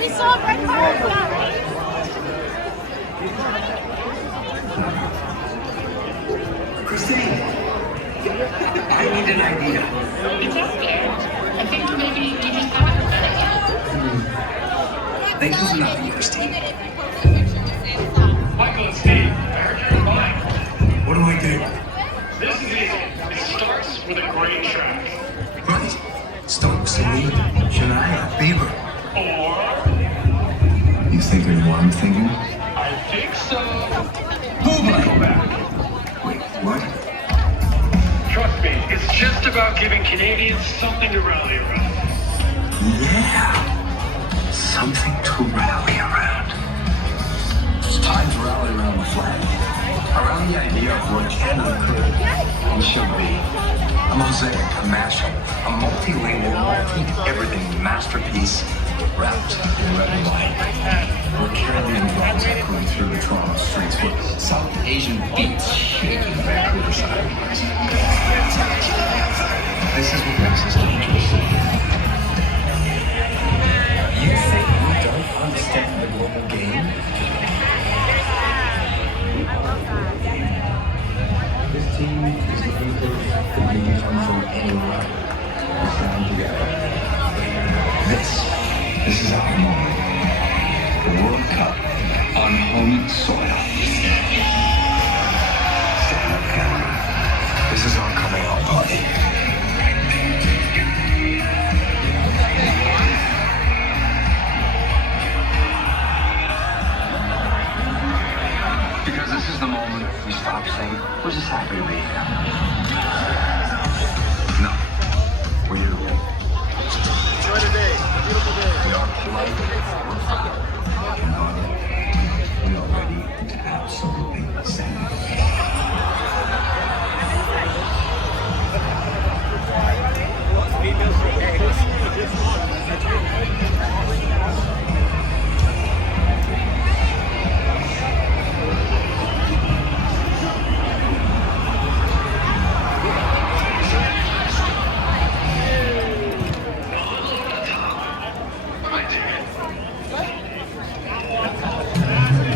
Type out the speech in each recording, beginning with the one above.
We saw a red card. Christine, I need an idea. It's okay. I think maybe you just haven't met it yet. Thank you for nothing, Christine. Michael and Steve, I heard you're fine. What do I do? This is easy. It starts with a great track. Right. Stokes, Lee, Shania, Bieber. Or, You thinking what I'm thinking? I think so. Buble. Go back. Wait, what? Trust me, it's just about giving Canadians something to rally around. Yeah. Something to rally around. It's time to rally around the flag. Around the idea of what Canada could and should be. A mosaic, a mashup, a multi-label, multi-everything masterpiece wrapped in red and white. Where Caribbean drums echoing through the Toronto streets, with South Asian beats shaking Vancouver sidewalks. This is what makes us dangerous. You think we don't understand the global game? This team is the anchor that we can come from anywhere. We stand together. This is our moment. The World Cup on home soil. Stand up, Canada. This is our coming out party. Because this is the moment we stop saying, we're just happy to be here. No, we're here to win. Enjoy the day. It's a beautiful day. We are polite, we're fine, and we are ready to absolutely send it.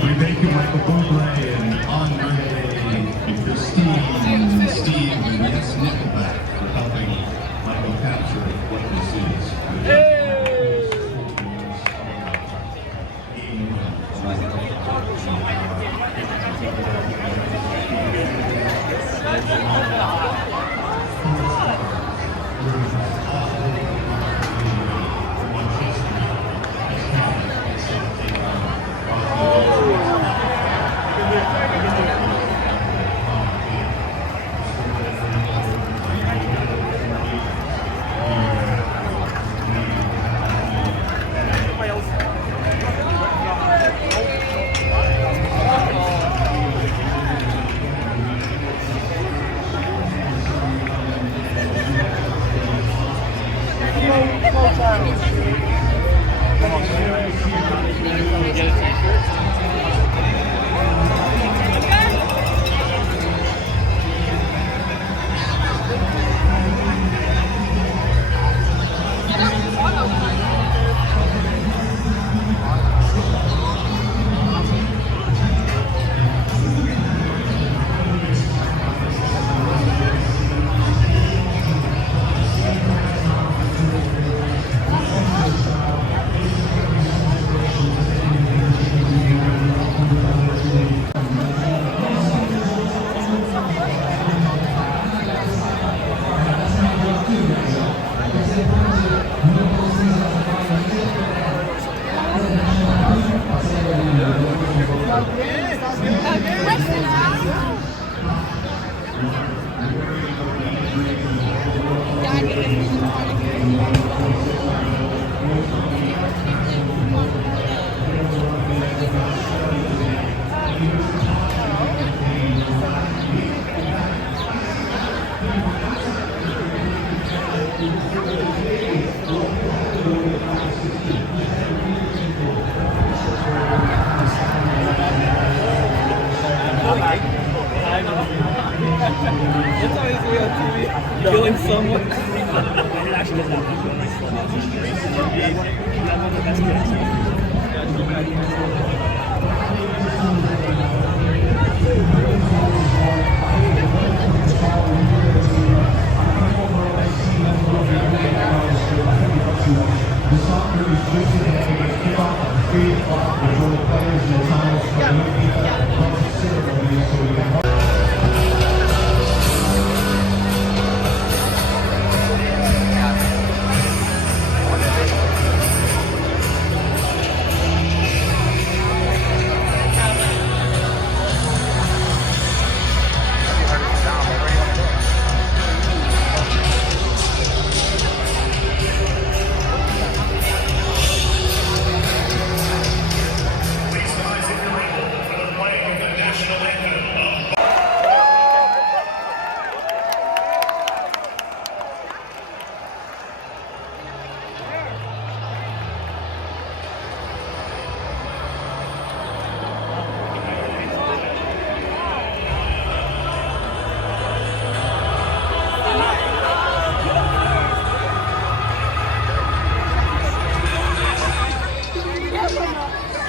We thank you, Michael Bublé and Andre and Christine and Steve and yes, Nickelback for helping Michael capture what this is.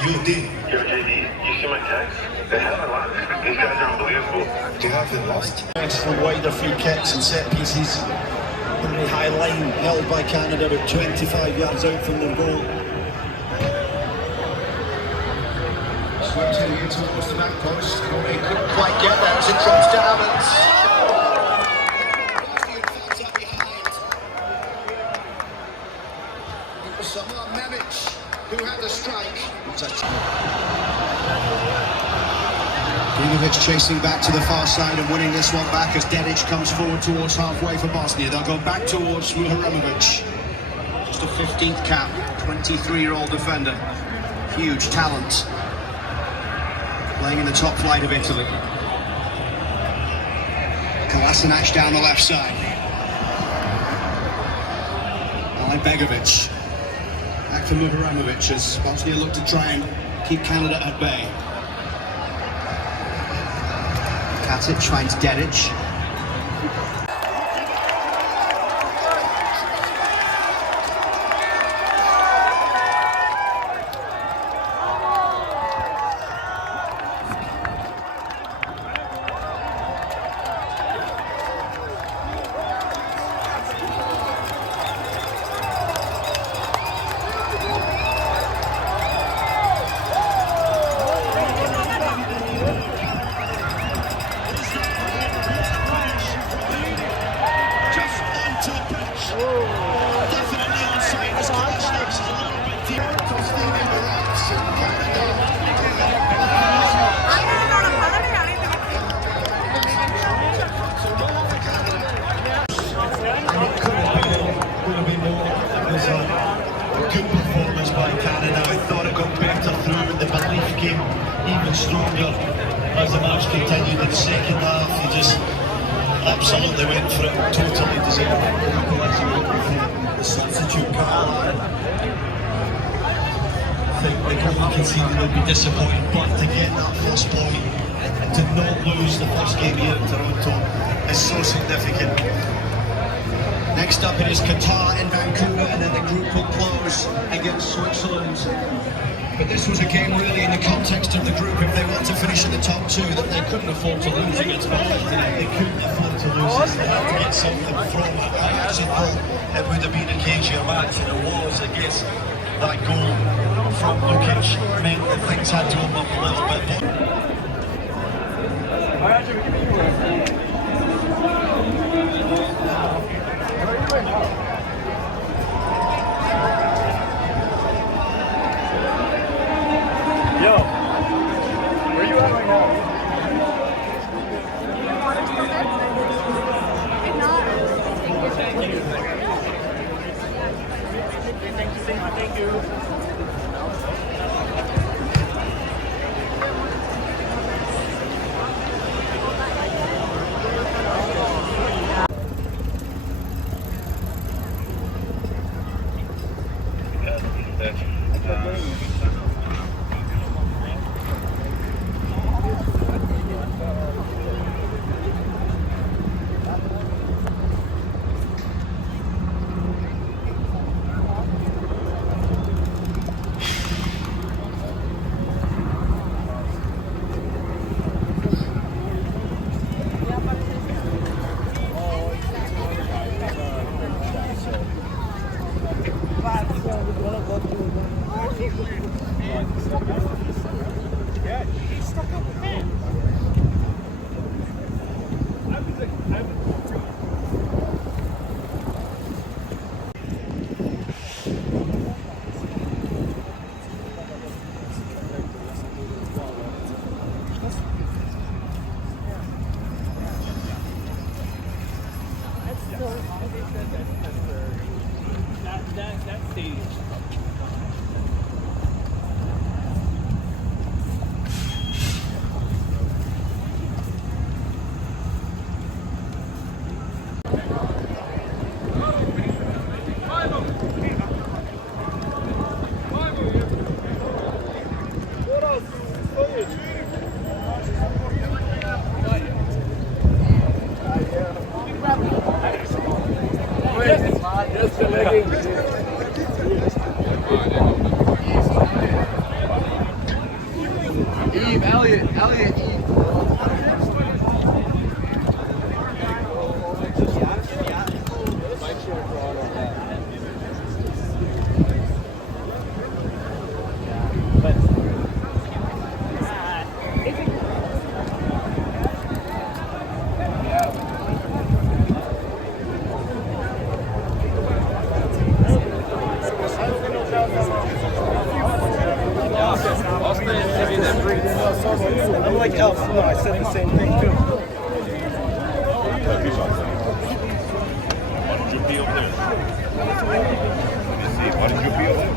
You did. Yo, JD, you see my text? They have a lot. These guys are unbelievable. Do you have it lost? From wider free kicks and set pieces. Very high line held by Canada, about 25 yards out from their goal. Slips in here towards the back post. He couldn't quite get there as it drops down and... It was Saman Memic who had the strike. Begovic chasing back to the far side and winning this one back as Dedic comes forward towards halfway for Bosnia. They'll go back towards Muharemovic. Just a 15th cap, 23-year-old defender. Huge talent. Playing in the top flight of Italy. Kolasinac down the left side. Alen Begovic. Back to Muharemovic as Bosnia look to try and keep Canada at bay. Katic finds Dedic. Good performance by Canada. I thought it got better through. The belief came even stronger as the match continued in the second half. He just absolutely went for it. Totally deserved the substitute goal. I think the goal conceded would be disappointing, but to get that first point and to not lose the first game here in Toronto is so significant. Next up it is Qatar in Vancouver, and then the group will close against Switzerland. But this was a game really in the context of the group. If they want to finish in the top two, that they couldn't afford to lose against Bosnia. They couldn't afford to lose. They had to get something from it. I actually thought it would have been a cagey match, and it was. I guess that goal from Lukic meant that things had to open up a little bit. Yo, where you at right now? Thank you. I'm like Elf. No, I said the same thing too. Why did you be over there? Why did you be over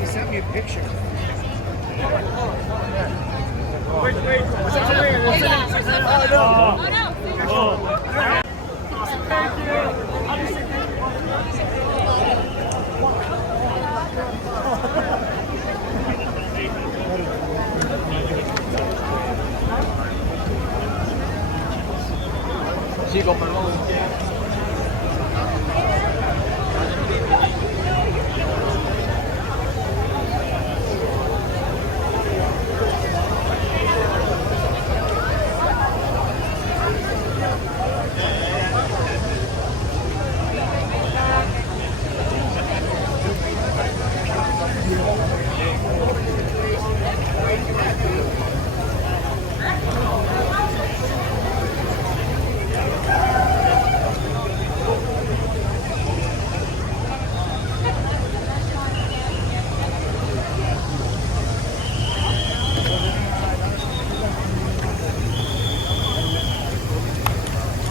He sent me a picture. Wait. What's up?